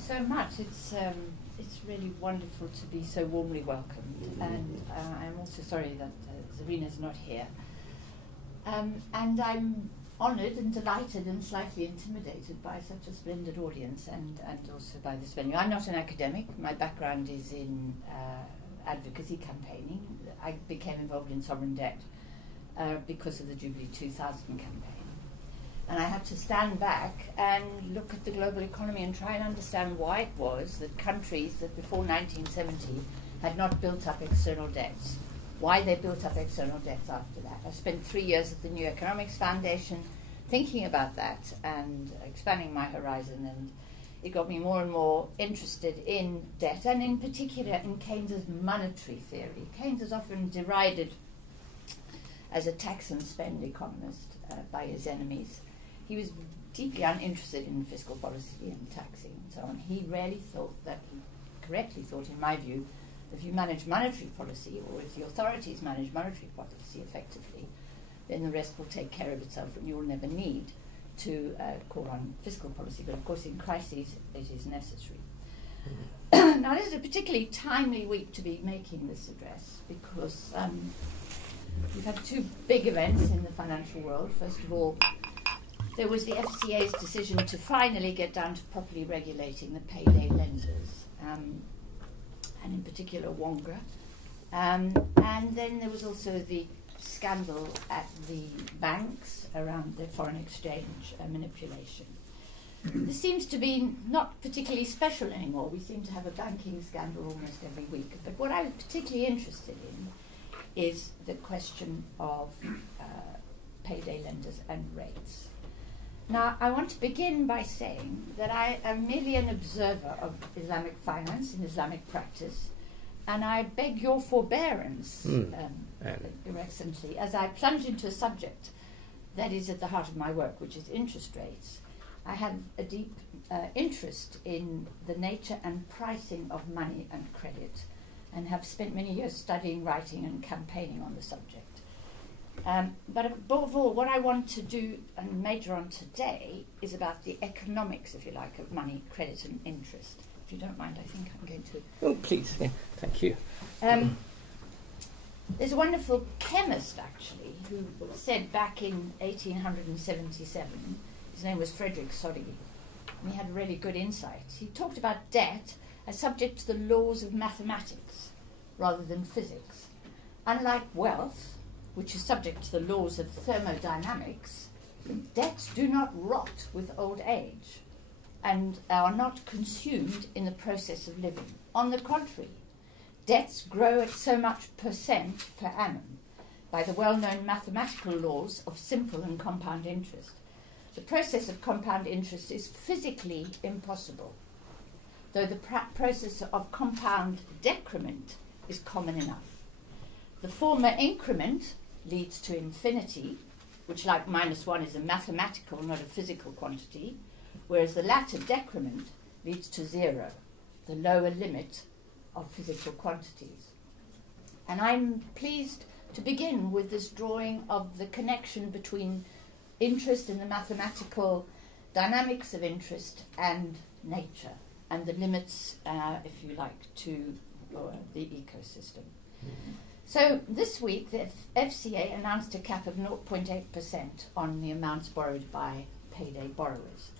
so much. It's really wonderful to be so warmly welcomed, and I'm also sorry that Zarina's not here. And I'm honoured and delighted and slightly intimidated by such a splendid audience, and also by this venue. I'm not an academic. My background is in advocacy campaigning. I became involved in sovereign debt because of the Jubilee 2000 campaign. And I had to stand back and look at the global economy and try and understand why it was that countries that before 1970 had not built up external debts, why they built up external debts after that. I spent 3 years at the New Economics Foundation thinking about that and expanding my horizon, and it got me more and more interested in debt, and in particular in Keynes's monetary theory. Keynes is often derided as a tax and spend economist by his enemies. He was deeply uninterested in fiscal policy and taxing and so on. He really thought that, he correctly thought, in my view, if you manage monetary policy, or if the authorities manage monetary policy effectively, then the rest will take care of itself and you will never need to call on fiscal policy. But of course in crises it is necessary. Now this is a particularly timely week to be making this address, because we've had two big events in the financial world. First of all, there was the FCA's decision to finally get down to properly regulating the payday lenders, and in particular Wonga. And then there was also the scandal at the banks around the foreign exchange manipulation. This seems to be not particularly special anymore. We seem to have a banking scandal almost every week. But what I was particularly interested in is the question of payday lenders and rates. Now, I want to begin by saying that I am merely an observer of Islamic finance and Islamic practice, and I beg your forbearance, Your Excellency, as I plunge into a subject that is at the heart of my work, which is interest rates. I have a deep interest in the nature and pricing of money and credit, and have spent many years studying, writing, and campaigning on the subject. But above all, what I want to do and major on today is about the economics, if you like, of money, credit, and interest. If you don't mind, I think I'm going to... Oh, please. Yeah, thank you. There's a wonderful chemist, actually, who said back in 1877, his name was Frederick Soddy, and he had really good insights. He talked about debt as subject to the laws of mathematics rather than physics. Unlike wealth, which is subject to the laws of thermodynamics, debts do not rot with old age and are not consumed in the process of living. On the contrary, debts grow at so much % per annum by the well-known mathematical laws of simple and compound interest. The process of compound interest is physically impossible, though the process of compound decrement is common enough. The former increment leads to infinity, which, like -1, is a mathematical, not a physical quantity, whereas the latter decrement leads to 0, the lower limit of physical quantities. And I'm pleased to begin with this drawing of the connection between interest in the mathematical dynamics of interest and nature, and the limits, if you like, to the ecosystem. So this week the FCA announced a cap of 0.8% on the amounts borrowed by payday borrowers.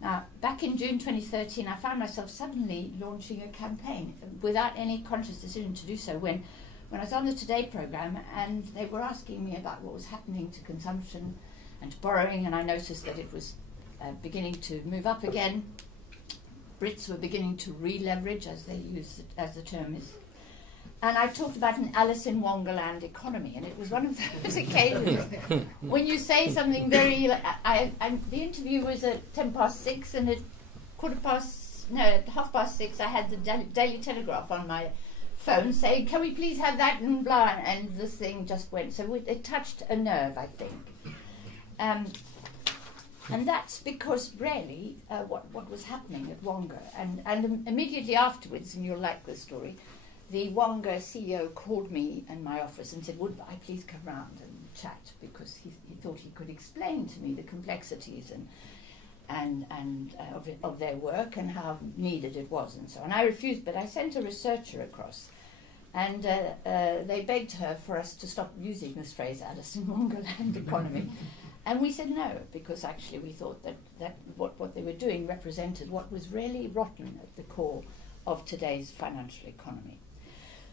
Now, back in June 2013, I found myself suddenly launching a campaign without any conscious decision to do so when I was on the Today programme, and they were asking me about what was happening to consumption and to borrowing, and I noticed that it was beginning to move up again. Brits were beginning to re-leverage, as they use it, as the term is. And I talked about an Alice in Wonderland economy, and it was one of those occasions when you say something very... the interview was at 6:10, and at 6:30, I had the Daily Telegraph on my phone saying, can we please have that, and blah, and this thing just went. So it touched a nerve, I think. And that's because really what was happening at Wonga. And immediately afterwards, and you'll like this story, the Wonga CEO called me in my office and said, would I please come round and chat, because he thought he could explain to me the complexities. of their work and how needed it was and so on. I refused, but I sent a researcher across, and they begged her for us to stop using this phrase, Alice in Wonderland economy. And we said no, because actually we thought that what they were doing represented what was really rotten at the core of today's financial economy.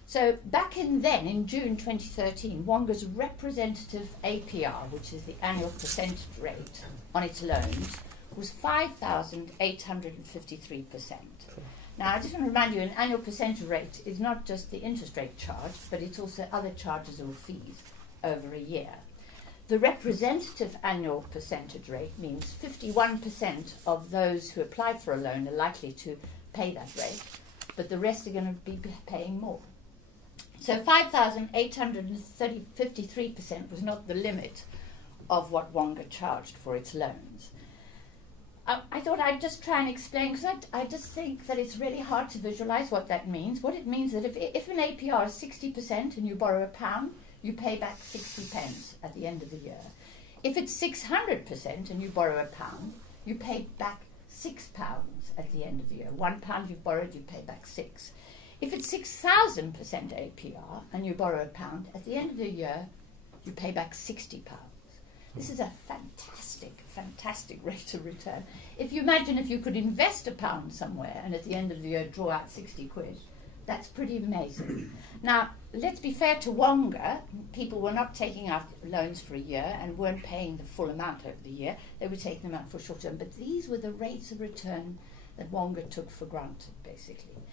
So back in June 2013, Wonga's representative APR, which is the annual percentage rate on its loans, was 5,853%. Now, I just want to remind you, an annual percentage rate is not just the interest rate charged, but it's also other charges or fees over a year. The representative annual percentage rate means 51% of those who apply for a loan are likely to pay that rate, but the rest are going to be paying more. So 5,853% was not the limit of what Wonga charged for its loans. I thought I'd just try and explain, because I just think that it's really hard to visualize what that means. What it means that if an APR is 60% and you borrow £1, you pay back 60p at the end of the year. If it's 600% and you borrow £1, you pay back £6 at the end of the year. £1 you've borrowed, you pay back 6. If it's 6,000% APR and you borrow £1, at the end of the year, you pay back £60. This is a fantastic rate of return. If you imagine if you could invest £1 somewhere and at the end of the year draw out 60 quid, that's pretty amazing. Now, let's be fair to Wonga. People were not taking out loans for a year and weren't paying the full amount over the year. They were taking them out for short term. But these were the rates of return that Wonga took for granted, basically.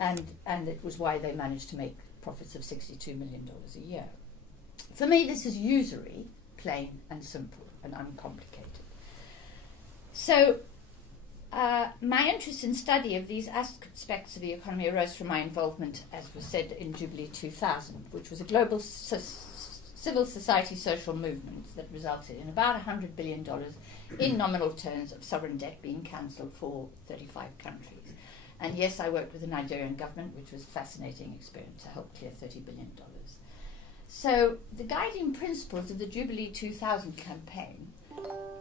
And it was why they managed to make profits of $62 million a year. For me, this is usury, plain and simple and uncomplicated. So my interest in study of these aspects of the economy arose from my involvement, as was said, in Jubilee 2000, which was a global civil society social movement that resulted in about $100 billion in nominal terms of sovereign debt being cancelled for 35 countries. And yes, I worked with the Nigerian government, which was a fascinating experience to help clear $30 billion. So the guiding principles of the Jubilee 2000 campaign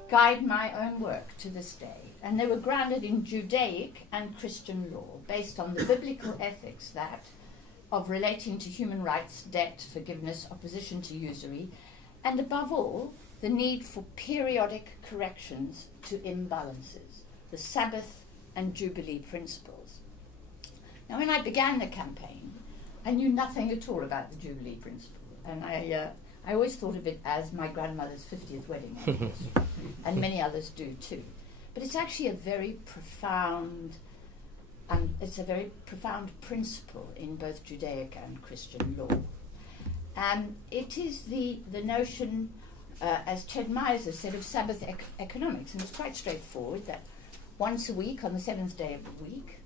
guide my own work to this day. And they were grounded in Judaic and Christian law, based on the biblical ethics that of relating to human rights, debt, forgiveness, opposition to usury, and above all, the need for periodic corrections to imbalances, the Sabbath and Jubilee principles. Now, when I began the campaign, I knew nothing at all about the Jubilee principle, and I always thought of it as my grandmother's 50th wedding anniversary, and many others do too. But it's actually a very profound, principle in both Judaic and Christian law. It is the notion, as Ched Miser said, of Sabbath economics, and it's quite straightforward that once a week, on the 7th day of the week,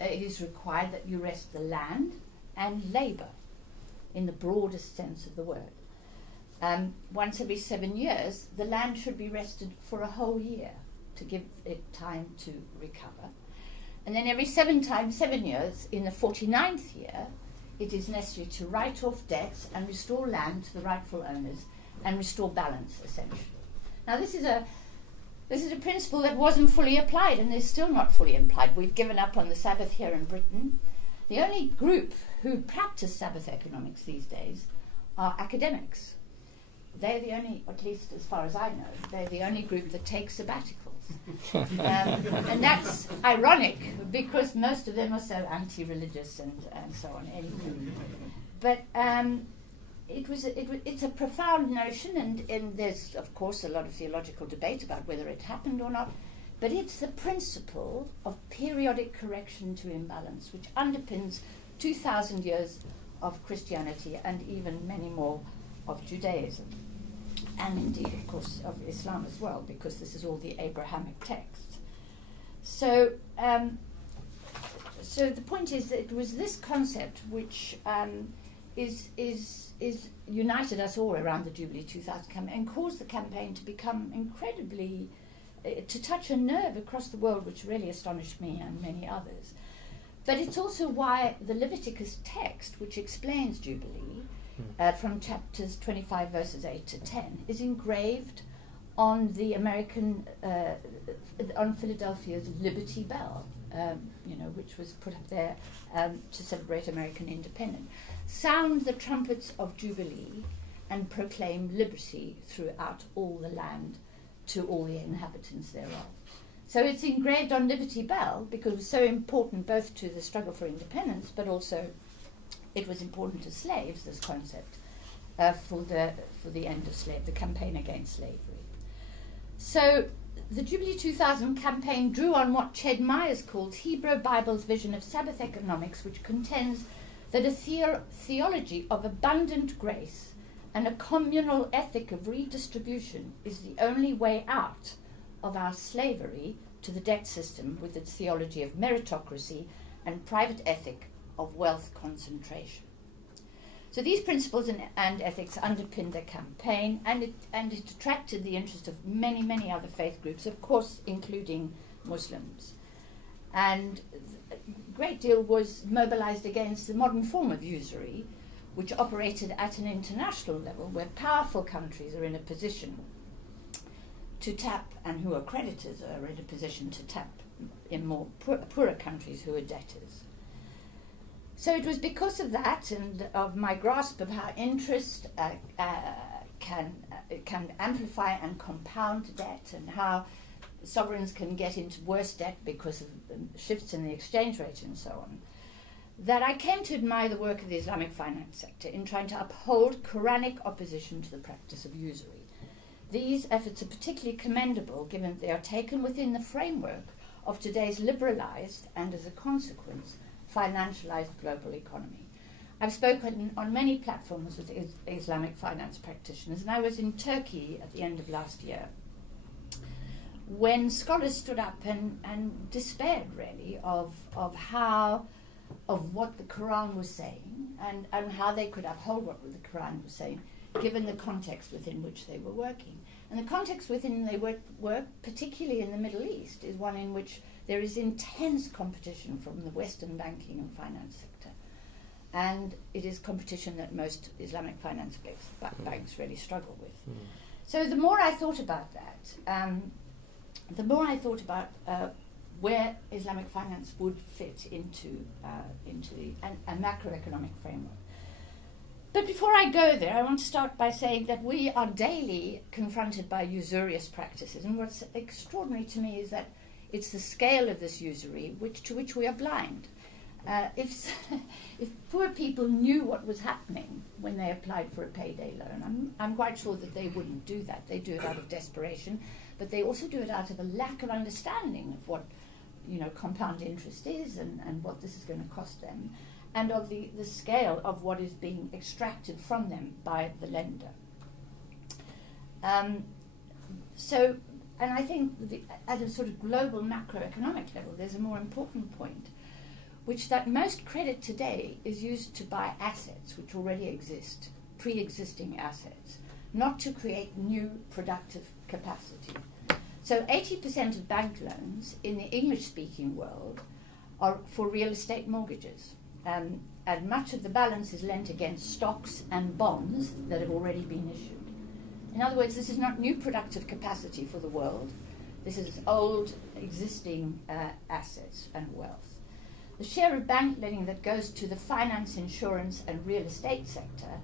it is required that you rest the land and labour, in the broadest sense of the word. Once every 7 years, the land should be rested for a whole year to give it time to recover. And then every 7 years, in the 49th year, it is necessary to write off debts and restore land to the rightful owners and restore balance, essentially. Now, this is a principle that wasn't fully applied and is still not fully applied. We've given up on the Sabbath here in Britain. The only group who practice Sabbath economics these days are academics. They're the only, at least as far as I know, they're the only group that takes sabbaticals. And that's ironic, because most of them are so anti-religious and so on anyway. But it's a profound notion, and there's, of course, a lot of theological debate about whether it happened or not, but it's the principle of periodic correction to imbalance, which underpins 2,000 years of Christianity and even many more of Judaism, and indeed, of course, of Islam as well, because this is all the Abrahamic text. So the point is that it was this concept which is united us all around the Jubilee 2000 campaign and caused the campaign to become incredibly, to touch a nerve across the world, which really astonished me and many others. But it's also why the Leviticus text, which explains Jubilee, from chapters 25 verses 8 to 10, is engraved on the American on Philadelphia's Liberty Bell, which was put up there to celebrate American independence. Sound the trumpets of Jubilee and proclaim liberty throughout all the land to all the inhabitants thereof. So it's engraved on Liberty Bell because it was so important both to the struggle for independence, but also it was important to slaves, this concept, for the end of the campaign against slavery. So the Jubilee 2000 campaign drew on what Ched Myers called Hebrew Bible's vision of Sabbath economics, which contends that a theology of abundant grace and a communal ethic of redistribution is the only way out of our slavery to the debt system with its theology of meritocracy and private ethic of wealth concentration. So these principles and ethics underpinned the campaign, and it attracted the interest of many, many other faith groups, of course, including Muslims. And a great deal was mobilized against the modern form of usury, which operated at an international level, where powerful countries are in a position to tap, and who are creditors are in a position to tap in more poorer countries who are debtors. So it was because of that and of my grasp of how interest can amplify and compound debt, and how sovereigns can get into worse debt because of shifts in the exchange rate and so on, that I came to admire the work of the Islamic finance sector in trying to uphold Quranic opposition to the practice of usury. These efforts are particularly commendable given that they are taken within the framework of today's liberalized and, as a consequence, financialized global economy. I've spoken on many platforms with Islamic finance practitioners, and I was in Turkey at the end of last year when scholars stood up and despaired really of what the Quran was saying and how they could uphold what the Quran was saying, given the context within which they were working. And the context within they work, particularly in the Middle East, is one in which there is intense competition from the Western banking and finance sector. And it is competition that most Islamic finance banks really struggle with. So the more I thought about that, the more I thought about where Islamic finance would fit into a macroeconomic framework. But before I go there, I want to start by saying that we are daily confronted by usurious practices. And what's extraordinary to me is that it's the scale of this usury to which we are blind. If poor people knew what was happening when they applied for a payday loan, I'm quite sure that they wouldn't do that. They do it out of desperation, but they also do it out of a lack of understanding of what compound interest is and what this is going to cost them, and of the scale of what is being extracted from them by the lender. And I think at a sort of global macroeconomic level, there's a more important point, which that most credit today is used to buy assets which already exist, pre-existing assets, not to create new productive capacity. So 80% of bank loans in the English-speaking world are for real estate mortgages. And much of the balance is lent against stocks and bonds that have already been issued. In other words, this is not new productive capacity for the world. This is old, existing assets and wealth. The share of bank lending that goes to the finance, insurance, and real estate sector,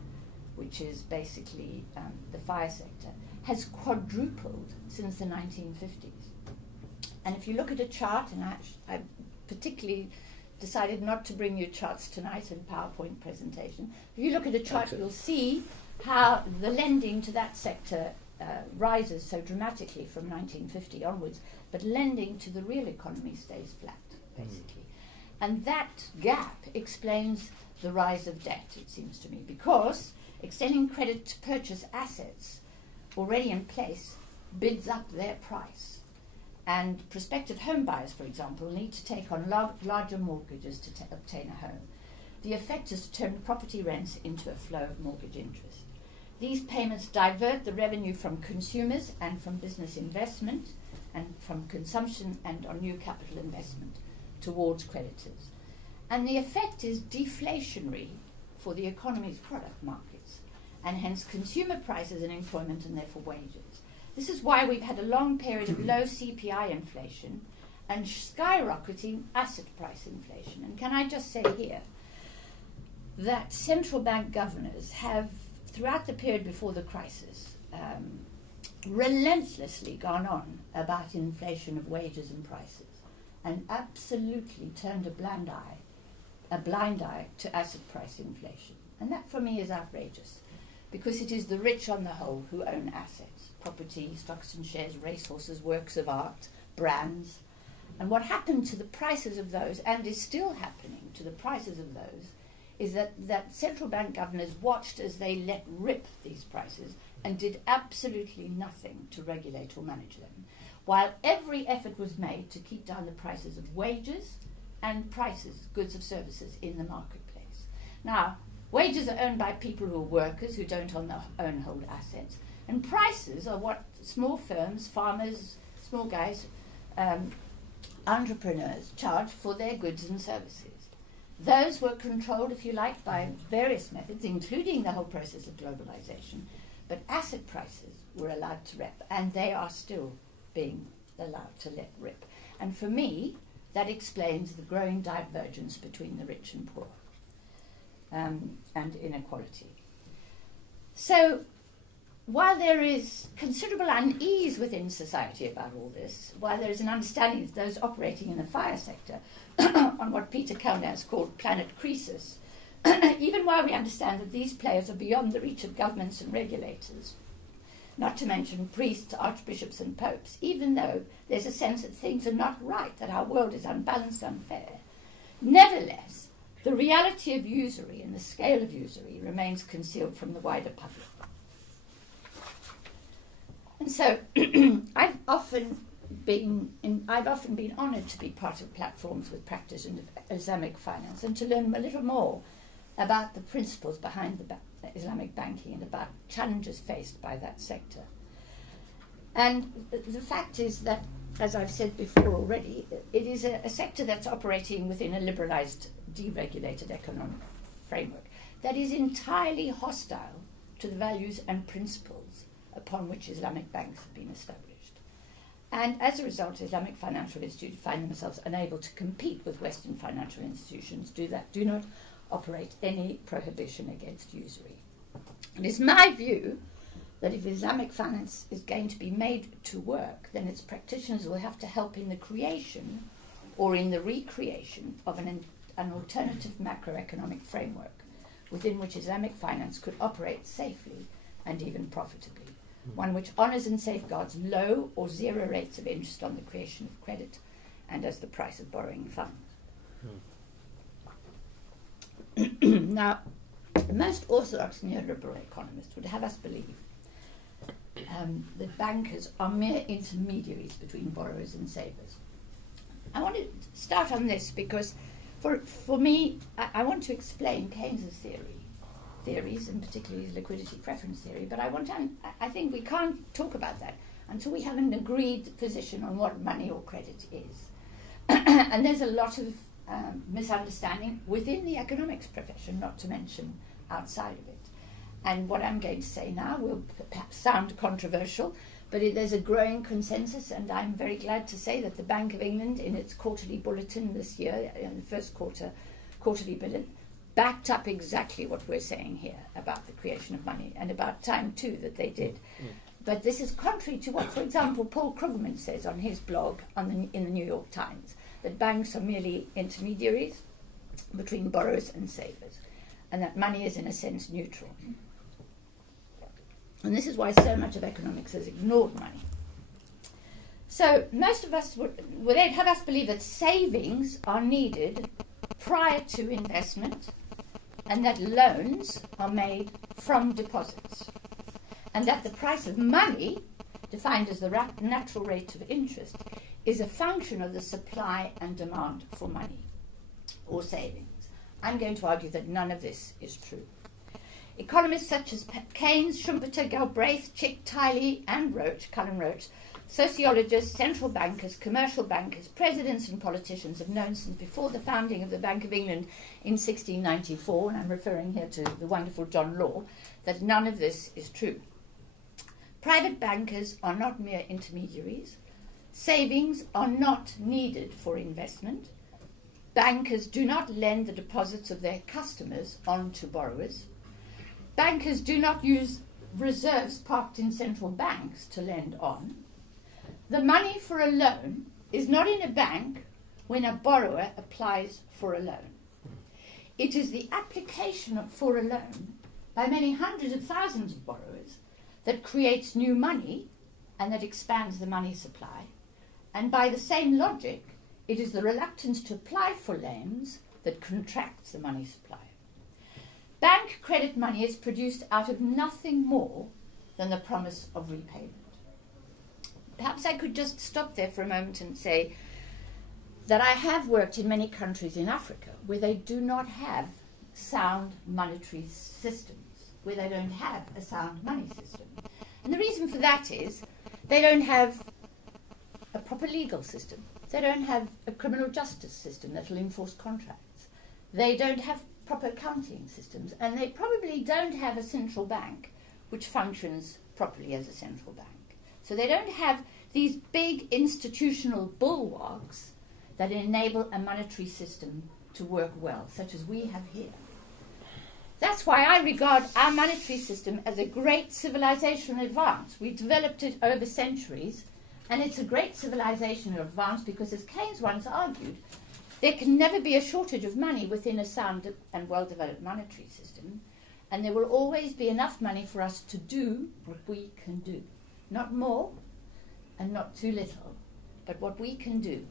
which is basically the FIRE sector, has quadrupled since the 1950s. And if you look at a chart, and I particularly decided not to bring you charts tonight in PowerPoint presentation. If you look at a chart, you'll see how the lending to that sector rises so dramatically from 1950 onwards, but lending to the real economy stays flat, basically. And that gap explains the rise of debt, it seems to me, because extending credit to purchase assets already in place bids up their price. And prospective home buyers, for example, need to take on larger mortgages to obtain a home. The effect is to turn property rents into a flow of mortgage interest. These payments divert the revenue from consumers and from business investment and from consumption and on new capital investment towards creditors. And the effect is deflationary for the economy's product markets, and hence consumer prices and employment and therefore wages. This is why we've had a long period of low CPI inflation and skyrocketing asset price inflation. And can I just say here that central bank governors have, throughout the period before the crisis, relentlessly gone on about inflation of wages and prices and absolutely turned a blind eye to asset price inflation. And that for me is outrageous, because it is the rich on the whole who own assets, property, stocks and shares, racehorses, works of art, brands. And what happened to the prices of those, and is still happening to the prices of those, is that central bank governors watched as they let rip these prices and did absolutely nothing to regulate or manage them, while every effort was made to keep down the prices of wages and prices, goods of services in the marketplace. Now, wages are owned by people who are workers, who don't own hold assets, and prices are what small firms, farmers, small guys, entrepreneurs charge for their goods and services. Those were controlled, if you like, by various methods, including the whole process of globalization, but asset prices were allowed to rip, and they are still being allowed to let rip. And for me, that explains the growing divergence between the rich and poor, and inequality. So, while there is considerable unease within society about all this, while there is an understanding of those operating in the fire sector on what Peter Kellner has called planet crisis, even while we understand that these players are beyond the reach of governments and regulators, not to mention priests, archbishops and popes, even though there's a sense that things are not right, that our world is unbalanced, unfair, nevertheless, the reality of usury and the scale of usury remains concealed from the wider public. And so I've often been honoured to be part of platforms with practitioners of Islamic finance and to learn a little more about the principles behind the Islamic banking and about challenges faced by that sector. And the fact is that, as I've said before already, it is a sector that's operating within a liberalised, deregulated economic framework that is entirely hostile to the values and principles upon which Islamic banks have been established. And as a result, Islamic financial institutions find themselves unable to compete with Western financial institutions do not operate any prohibition against usury. And it's my view that if Islamic finance is going to be made to work, then its practitioners will have to help in the creation or in the recreation of an alternative macroeconomic framework within which Islamic finance could operate safely and even profitably. One which honours and safeguards low or zero rates of interest on the creation of credit and as the price of borrowing funds. Now, the most orthodox neoliberal economists would have us believe that bankers are mere intermediaries between borrowers and savers. I want to start on this because for me, I want to explain Keynes' theories, and particularly his liquidity preference theory, but I think we can't talk about that until we have an agreed position on what money or credit is. And there's a lot of misunderstanding within the economics profession, not to mention outside of it. And what I'm going to say now will perhaps sound controversial, but there's a growing consensus, and I'm very glad to say that the Bank of England, in its quarterly bulletin this year, in the first quarterly bulletin, backed up exactly what we're saying here about the creation of money, and about time too that they did. But this is contrary to what, for example, Paul Krugman says on his blog in the New York Times, that banks are merely intermediaries between borrowers and savers, and that money is in a sense neutral. And this is why so much of economics has ignored money. So most of us they'd have us believe that savings are needed prior to investment, and that loans are made from deposits, and that the price of money, defined as the natural rate of interest, is a function of the supply and demand for money or savings. I'm going to argue that none of this is true. Economists such as Keynes, Schumpeter, Galbraith, Chick, Tiley, and Cullen Roach, sociologists, central bankers, commercial bankers, presidents and politicians have known since before the founding of the Bank of England in 1694, and I'm referring here to the wonderful John Law, that none of this is true. Private bankers are not mere intermediaries. Savings are not needed for investment. Bankers do not lend the deposits of their customers on to borrowers. Bankers do not use reserves parked in central banks to lend on. The money for a loan is not in a bank when a borrower applies for a loan. It is the application for a loan by many hundreds of thousands of borrowers that creates new money and that expands the money supply. And by the same logic, it is the reluctance to apply for loans that contracts the money supply. Bank credit money is produced out of nothing more than the promise of repayment. Perhaps I could just stop there for a moment and say that I have worked in many countries in Africa where they do not have sound monetary systems, where they don't have a sound money system. And the reason for that is they don't have a proper legal system. They don't have a criminal justice system that will enforce contracts. They don't have proper accounting systems, and they probably don't have a central bank which functions properly as a central bank. So they don't have these big institutional bulwarks that enable a monetary system to work well, such as we have here. That's why I regard our monetary system as a great civilizational advance. We developed it over centuries, and it's a great civilizational advance because, as Keynes once argued, there can never be a shortage of money within a sound and well-developed monetary system, and there will always be enough money for us to do what we can do. Not more and not too little, but what we can do.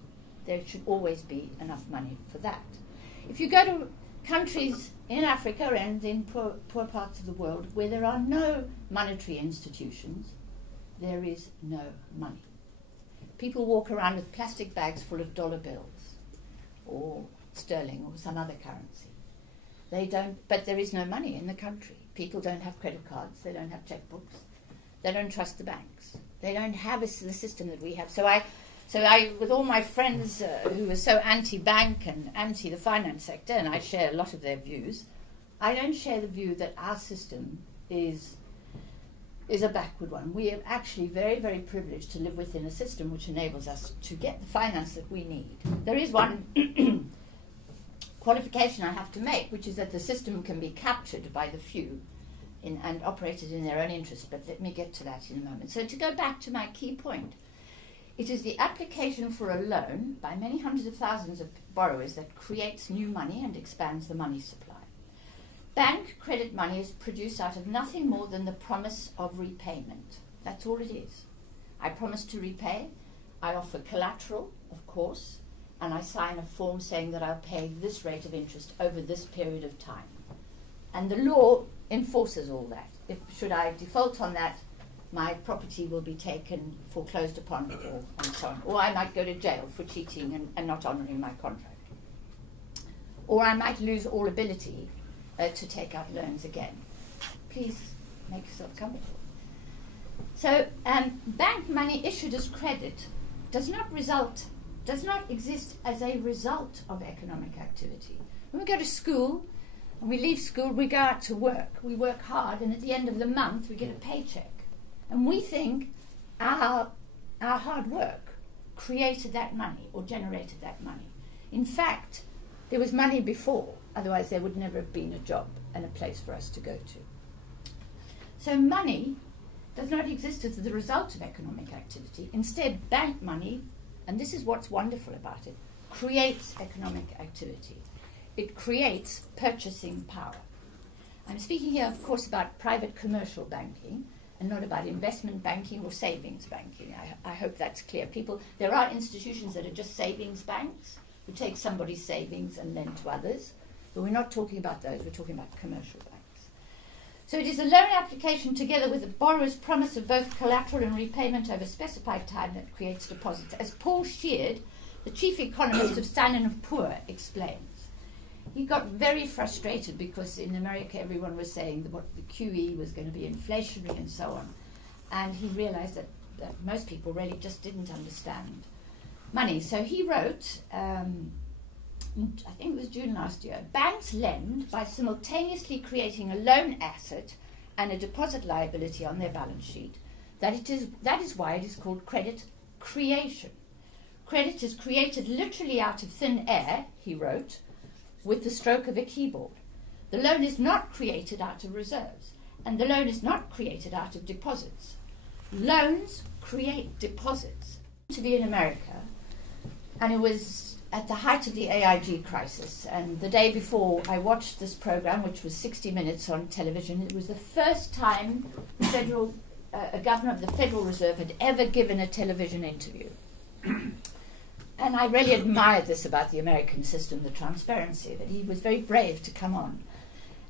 There should always be enough money for that. If you go to countries in Africa and in poor parts of the world where there are no monetary institutions, there is no money. People walk around with plastic bags full of dollar bills or sterling or some other currency. But there is no money in the country. People don't have credit cards, they don't have checkbooks, they don't trust the banks. They don't have the system that we have. So I, with all my friends who are so anti-bank and anti the finance sector, and I share a lot of their views, I don't share the view that our system is a backward one. We are actually very, very privileged to live within a system which enables us to get the finance that we need. There is one qualification I have to make, which is that the system can be captured by the few and operated in their own interest, but let me get to that in a moment. So to go back to my key point, it is the application for a loan by many hundreds of thousands of borrowers that creates new money and expands the money supply. Bank credit money is produced out of nothing more than the promise of repayment. That's all it is. I promise to repay, I offer collateral, of course, and I sign a form saying that I'll pay this rate of interest over this period of time. And the law enforces all that. Should I default on that, my property will be taken, foreclosed upon, and so on. Or I might go to jail for cheating and not honouring my contract. Or I might lose all ability to take out loans again. Please make yourself comfortable. So bank money issued as credit does not exist as a result of economic activity. When we go to school and we leave school, we go out to work. We work hard, and at the end of the month we get a paycheck. And we think our hard work created that money or generated that money. In fact, there was money before, otherwise there would never have been a job and a place for us to go to. So money does not exist as the result of economic activity. Instead, bank money, and this is what's wonderful about it, creates economic activity. It creates purchasing power. I'm speaking here, of course, about private commercial banking and not about investment banking or savings banking. I hope that's clear. There are institutions that are just savings banks who take somebody's savings and lend to others, but we're not talking about those, we're talking about commercial banks. So it is a loan application together with the borrower's promise of both collateral and repayment over specified time that creates deposits. As Paul Sheard, the chief economist of Standard & Poor, explains, he got very frustrated because in America everyone was saying that the QE was going to be inflationary and so on. And he realized that most people really just didn't understand money. So he wrote, I think it was June last year, banks lend by simultaneously creating a loan asset and a deposit liability on their balance sheet that is why it is called credit creation. Credit is created literally out of thin air, he wrote, with the stroke of a keyboard. The loan is not created out of reserves, and the loan is not created out of deposits. Loans create deposits. To be in America, and it was at the height of the AIG crisis, and the day before I watched this program, which was 60 minutes on television. It was the first time a governor of the Federal Reserve had ever given a television interview. And I really admired this about the American system, the transparency, that he was very brave to come on.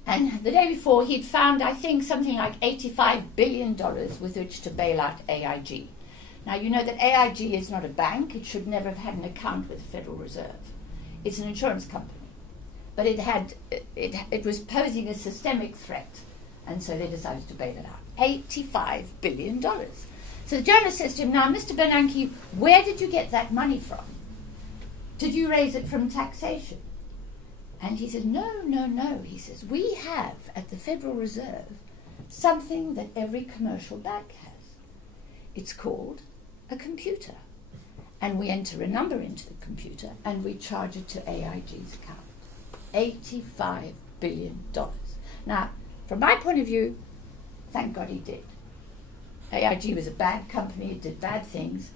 And the day before, he'd found, I think, something like $85 billion with which to bail out AIG. Now, you know that AIG is not a bank. It should never have had an account with the Federal Reserve. It's an insurance company. But it was posing a systemic threat, and so they decided to bail it out. $85 billion. So the journalist says to him, now, Mr. Bernanke, where did you get that money from? Did you raise it from taxation? And he said, no. He says, we have at the Federal Reserve something that every commercial bank has. It's called a computer. And we enter a number into the computer and we charge it to AIG's account. $85 billion. Now, from my point of view, thank God he did. AIG was a bad company, it did bad things,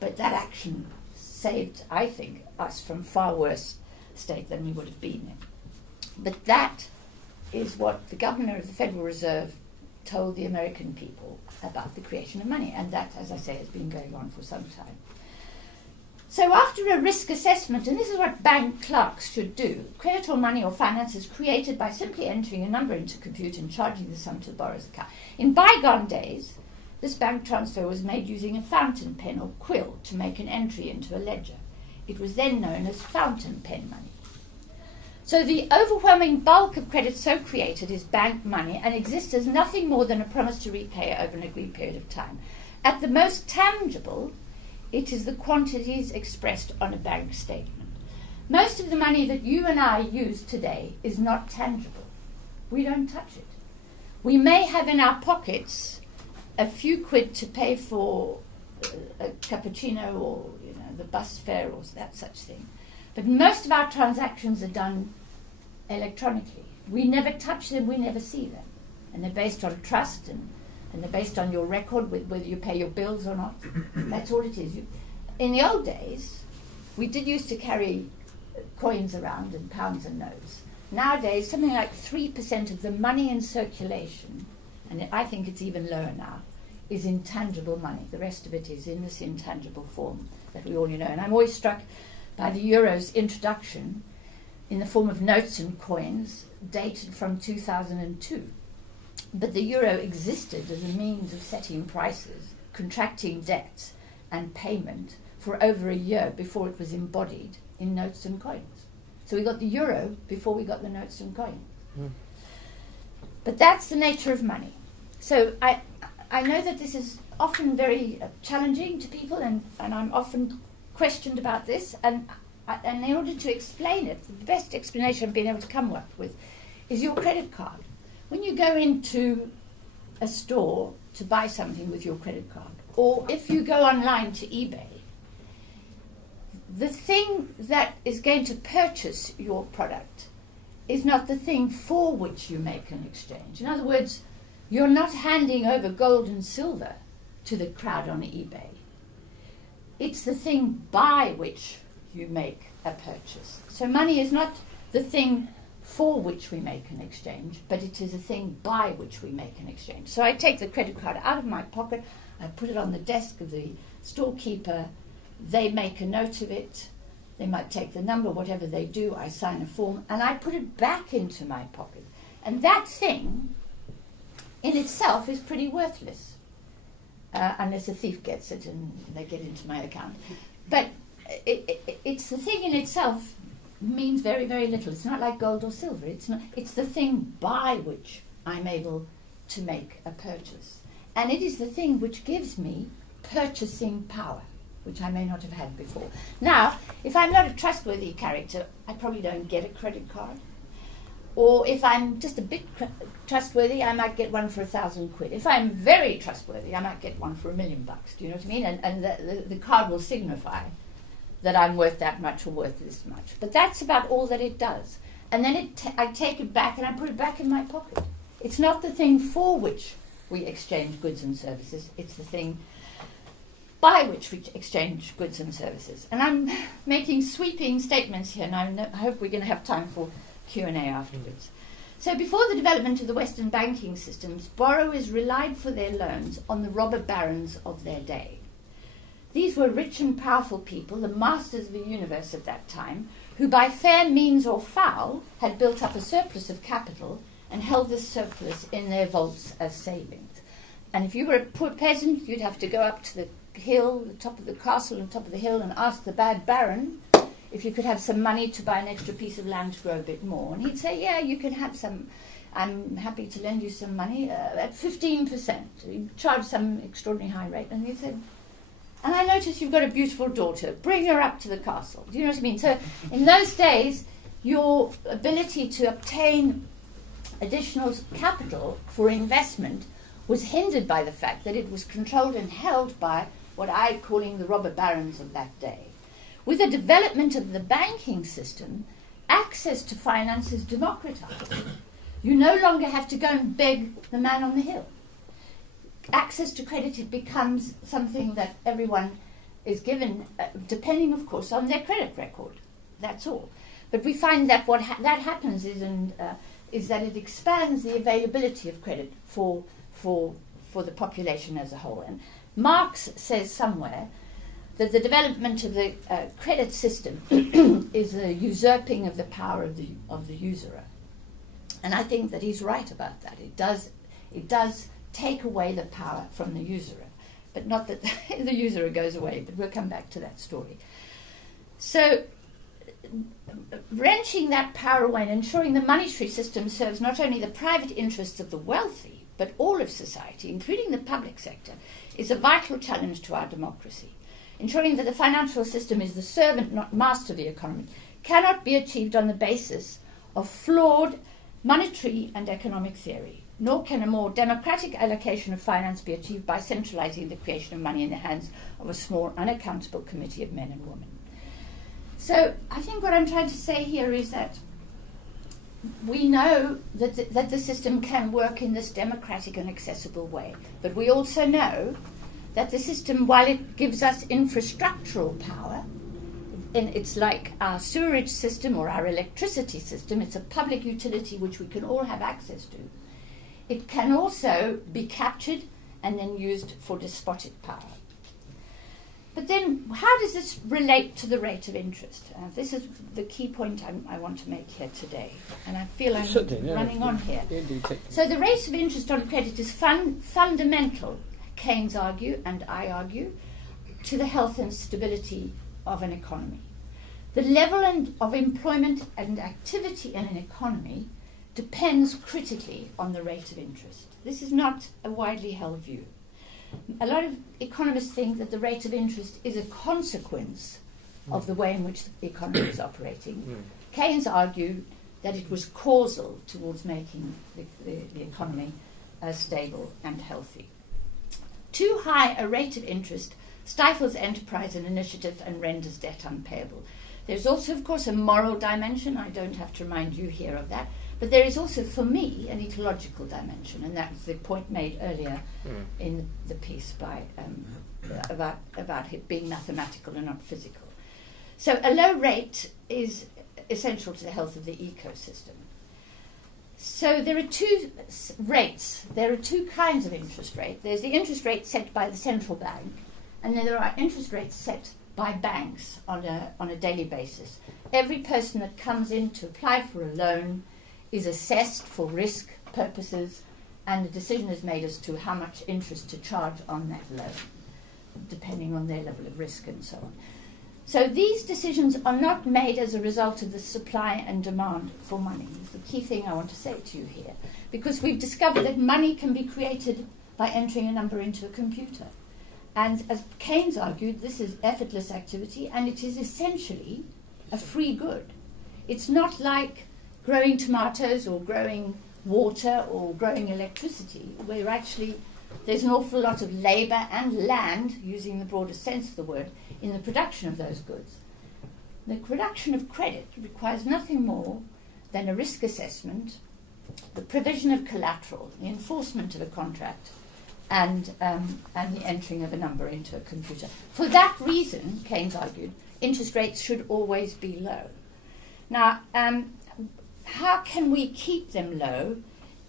but that action saved, I think, us from far worse state than we would have been in. But that is what the governor of the Federal Reserve told the American people about the creation of money, and that, as I say, has been going on for some time. So after a risk assessment, and this is what bank clerks should do, credit or money or finance is created by simply entering a number into a computer and charging the sum to the borrower's account. In bygone days, this bank transfer was made using a fountain pen or quill to make an entry into a ledger. It was then known as fountain pen money. So the overwhelming bulk of credit so created is bank money and exists as nothing more than a promise to repay over an agreed period of time. At the most tangible, it is the quantities expressed on a bank statement. Most of the money that you and I use today is not tangible. We don't touch it. We may have in our pockets a few quid to pay for a cappuccino or the bus fare or that such thing. But most of our transactions are done electronically. We never touch them, we never see them. And they're based on trust and they're based on your record with whether you pay your bills or not. That's all it is. In the old days, we did used to carry coins around and pounds and notes. Nowadays, something like 3% of the money in circulation, and I think it's even lower now, is intangible money. The rest of it is in this intangible form that we all know. And I'm always struck by the euro's introduction in the form of notes and coins dated from 2002. But the euro existed as a means of setting prices, contracting debts and payment for over a year before it was embodied in notes and coins. So we got the euro before we got the notes and coins. But that's the nature of money. So I know that this is often very challenging to people, and I'm often questioned about this, and in order to explain it, the best explanation I've been able to come up with is your credit card. When you go into a store to buy something with your credit card, or if you go online to eBay, the thing that is going to purchase your product is not the thing for which you make an exchange. In other words, you're not handing over gold and silver to the crowd on eBay. It's the thing by which you make a purchase. So money is not the thing for which we make an exchange, but it is a thing by which we make an exchange. So I take the credit card out of my pocket, I put it on the desk of the storekeeper, they make a note of it, they might take the number, whatever they do, I sign a form, and I put it back into my pocket. And that thing in itself is pretty worthless, unless a thief gets it and they get into my account. But it's the thing in itself means very, very little. It's not like gold or silver. It's the thing by which I'm able to make a purchase. And it is the thing which gives me purchasing power, which I may not have had before. Now, if I'm not a trustworthy character, I probably don't get a credit card. Or if I'm just a bit trustworthy, I might get one for 1,000 quid. If I'm very trustworthy, I might get one for $1 million. Do you know what I mean? And the card will signify that I'm worth that much or worth this much. But that's about all that it does. And then I take it back and I put it back in my pocket. It's not the thing for which we exchange goods and services. It's the thing by which we exchange goods and services. And I'm making sweeping statements here, and I hope we're going to have time for Q&A afterwards. So before the development of the Western banking systems, borrowers relied for their loans on the robber barons of their day. These were rich and powerful people, the masters of the universe at that time, who by fair means or foul had built up a surplus of capital and held this surplus in their vaults as savings. And if you were a poor peasant, you'd have to go up to the hill, the top of the castle and top of the hill, and ask the bad baron if you could have some money to buy an extra piece of land to grow a bit more. And he'd say, yeah, you can have some. I'm happy to lend you some money at 15%. He'd charge some extraordinary high rate. And he said, and I notice you've got a beautiful daughter. Bring her up to the castle. Do you know what I mean? So in those days, your ability to obtain additional capital for investment was hindered by the fact that it was controlled and held by what I'm calling the robber barons of that day. With the development of the banking system, access to finance is democratized. You no longer have to go and beg the man on the hill. Access to credit becomes something that everyone is given, depending, of course, on their credit record. That's all. But we find that what that happens is that it expands the availability of credit for the population as a whole. And Marx says somewhere that the development of the credit system is a usurping of the power of the usurer. And I think that he's right about that. It does take away the power from the usurer, but not that the usurer goes away, but we'll come back to that story. So wrenching that power away and ensuring the monetary system serves not only the private interests of the wealthy, but all of society, including the public sector, is a vital challenge to our democracy. Ensuring that the financial system is the servant, not master of the economy, cannot be achieved on the basis of flawed monetary and economic theory, nor can a more democratic allocation of finance be achieved by centralizing the creation of money in the hands of a small, unaccountable committee of men and women. So I think what I'm trying to say here is that we know that the system can work in this democratic and accessible way, but we also know that the system, while it gives us infrastructural power, and it's like our sewerage system or our electricity system, it's a public utility which we can all have access to, it can also be captured and then used for despotic power. But then, how does this relate to the rate of interest? This is the key point I want to make here today, and I feel I'm running on here. So the rate of interest on credit is fundamental, Keynes argue, and I argue, to the health and stability of an economy. The level of employment and activity in an economy depends critically on the rate of interest. This is not a widely held view. A lot of economists think that the rate of interest is a consequence of the way in which the economy is operating. Keynes argued that it was causal towards making the economy stable and healthy. Too high a rate of interest stifles enterprise and initiative and renders debt unpayable. There's also, of course, a moral dimension. I don't have to remind you here of that. But there is also, for me, an ecological dimension, and that was the point made earlier in the piece by about it being mathematical and not physical. So a low rate is essential to the health of the ecosystem. So there are two rates. There are two kinds of interest rate. There's the interest rate set by the central bank, and then there are interest rates set by banks on a daily basis. Every person that comes in to apply for a loan is assessed for risk purposes, and a decision is made as to how much interest to charge on that loan, depending on their level of risk and so on. So these decisions are not made as a result of the supply and demand for money. It's the key thing I want to say to you here, because we've discovered that money can be created by entering a number into a computer. And as Keynes argued, this is effortless activity, and it is essentially a free good. It's not like growing tomatoes or growing water or growing electricity, where actually there's an awful lot of labour and land, using the broader sense of the word, in the production of those goods. The production of credit requires nothing more than a risk assessment, the provision of collateral, the enforcement of a contract, and the entering of a number into a computer. For that reason, Keynes argued, interest rates should always be low. Now, how can we keep them low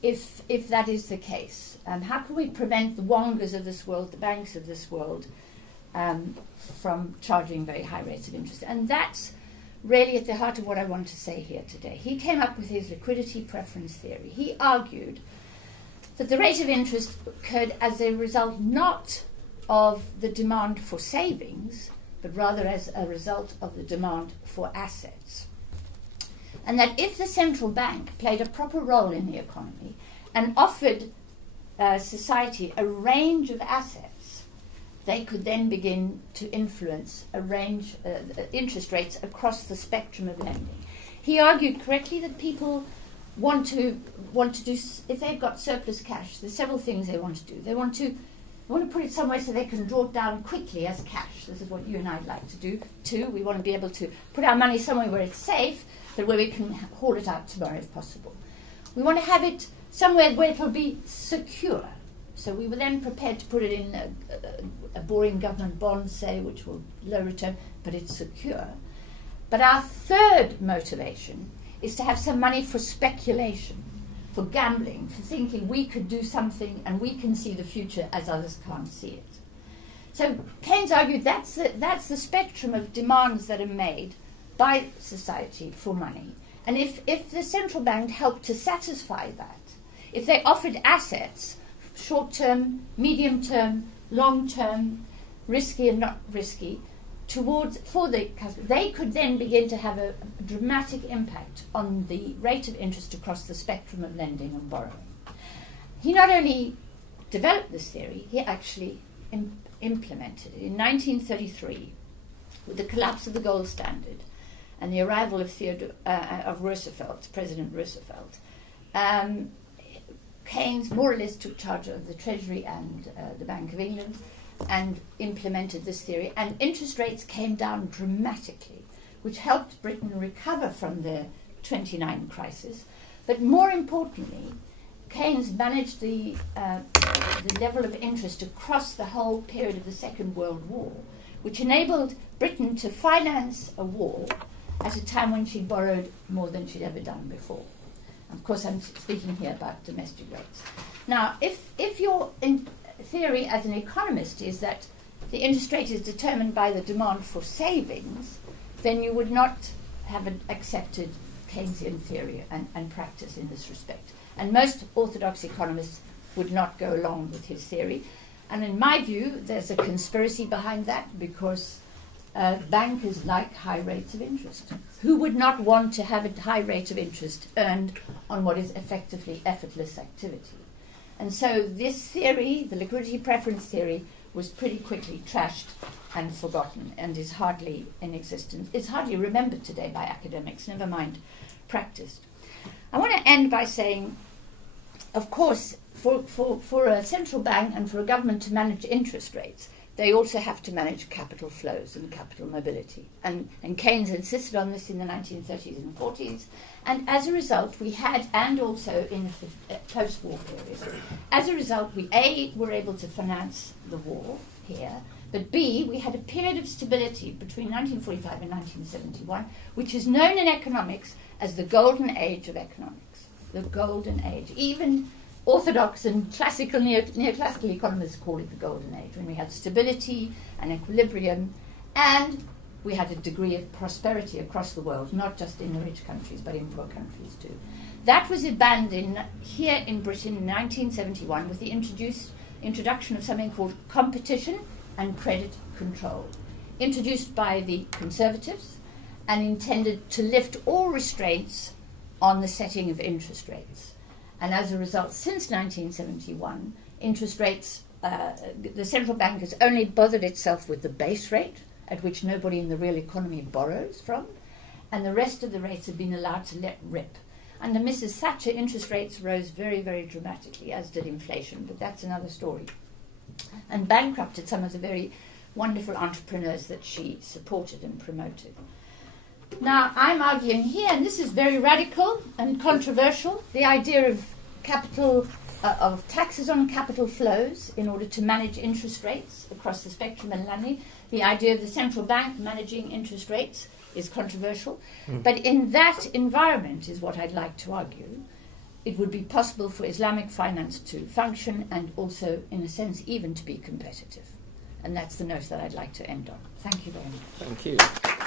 if that is the case? How can we prevent the Wongas of this world, the banks of this world, from charging very high rates of interest? And that's really at the heart of what I want to say here today. He came up with his liquidity preference theory. He argued that the rate of interest occurred as a result not of the demand for savings, but rather as a result of the demand for assets. And that if the central bank played a proper role in the economy and offered society a range of assets, they could then begin to influence a range interest rates across the spectrum of lending. He argued correctly that people want to do, if they've got surplus cash, there's several things they want to do. They want to put it somewhere so they can draw it down quickly as cash. This is what you and I'd like to do too. We want to be able to put our money somewhere where it's safe, but where we can haul it out tomorrow if possible. We want to have it somewhere where it will be secure. So we were then prepared to put it in a boring government bond, say, which will low return, but it's secure. But our third motivation is to have some money for speculation, for gambling, for thinking we could do something and we can see the future as others can't see it. So Keynes argued that's the spectrum of demands that are made by society for money. And if the central bank helped to satisfy that, if they offered assets, short-term, medium-term, long-term, risky and not risky, for the customer, they could then begin to have a dramatic impact on the rate of interest across the spectrum of lending and borrowing. He not only developed this theory, he actually implemented it. In 1933, with the collapse of the gold standard and the arrival of Roosevelt, President Roosevelt, Keynes more or less took charge of the Treasury and the Bank of England and implemented this theory, and interest rates came down dramatically, which helped Britain recover from the 29 crisis. But more importantly, Keynes managed the level of interest across the whole period of the Second World War, which enabled Britain to finance a war at a time when she borrowed more than she'd ever done before. Of course, I'm speaking here about domestic rates. Now, if your theory as an economist is that the interest rate is determined by the demand for savings, then you would not have accepted Keynesian theory and practice in this respect. And most orthodox economists would not go along with his theory. And in my view, there's a conspiracy behind that, because bankers like high rates of interest. Who would not want to have a high rate of interest earned on what is effectively effortless activity? And so this theory, the liquidity preference theory, was pretty quickly trashed and forgotten and is hardly in existence. It's hardly remembered today by academics, never mind practiced. I want to end by saying, of course, for a central bank and for a government to manage interest rates, they also have to manage capital flows and capital mobility. And Keynes insisted on this in the 1930s and 40s. And as a result, we had, and also in the post-war period, as a result, we, A, were able to finance the war here, but B, we had a period of stability between 1945 and 1971, which is known in economics as the golden age of economics. The golden age. Even orthodox and classical, neoclassical economists call it the golden age, when we had stability and equilibrium, and we had a degree of prosperity across the world, not just in the rich countries, but in poor countries too. That was abandoned here in Britain in 1971 with the introduction of something called competition and credit control, introduced by the Conservatives and intended to lift all restraints on the setting of interest rates. And as a result, since 1971, interest rates, the central bank has only bothered itself with the base rate, at which nobody in the real economy borrows from, and the rest of the rates have been allowed to let rip. Under Mrs. Thatcher, interest rates rose very, very dramatically, as did inflation, but that's another story, and bankrupted some of the very wonderful entrepreneurs that she supported and promoted. Now, I'm arguing here, and this is very radical and controversial, the idea of capital, of taxes on capital flows in order to manage interest rates across the spectrum in London. The idea of the central bank managing interest rates is controversial. But in that environment is what I'd like to argue. It would be possible for Islamic finance to function and also, in a sense, even to be competitive. And that's the note that I'd like to end on. Thank you very much. Thank you.